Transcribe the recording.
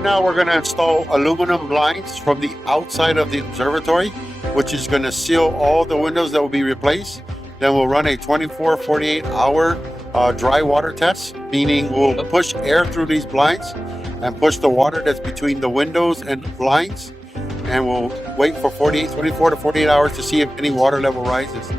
right now we're going to install aluminum blinds from the outside of the observatory, which is going to seal all the windows that will be replaced. Then we'll run a 48 hour dry water test, meaning we'll push air through these blinds and push the water that's between the windows and the blinds. And we'll wait for 24 to 48 hours to see if any water level rises.